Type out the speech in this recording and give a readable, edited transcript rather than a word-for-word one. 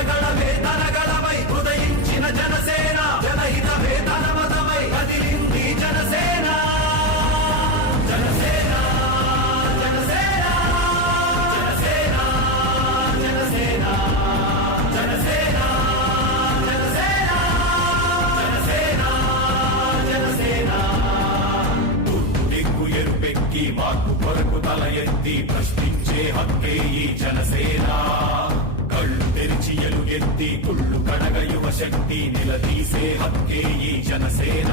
గళగళమే తనగళమై ఉదయించిన జనసేన జనహితమే తన మతమై కదిలింది జనసేన జనసేన జనసేన జనసేన జనసేన జనసేన జనసేన జనసేన జనసేన తూర్పు దిక్కు ఎరుపెక్కి మార్పు కొరకు తల ఎత్తి ప్రశ్నించే హక్కే ఈ జనసేన కళ్ళు తెరిచి ఎలుగెత్తి కుళ్ళు కడగ యువ శక్తి నిలదీసే హక్కే ఈ జనసేన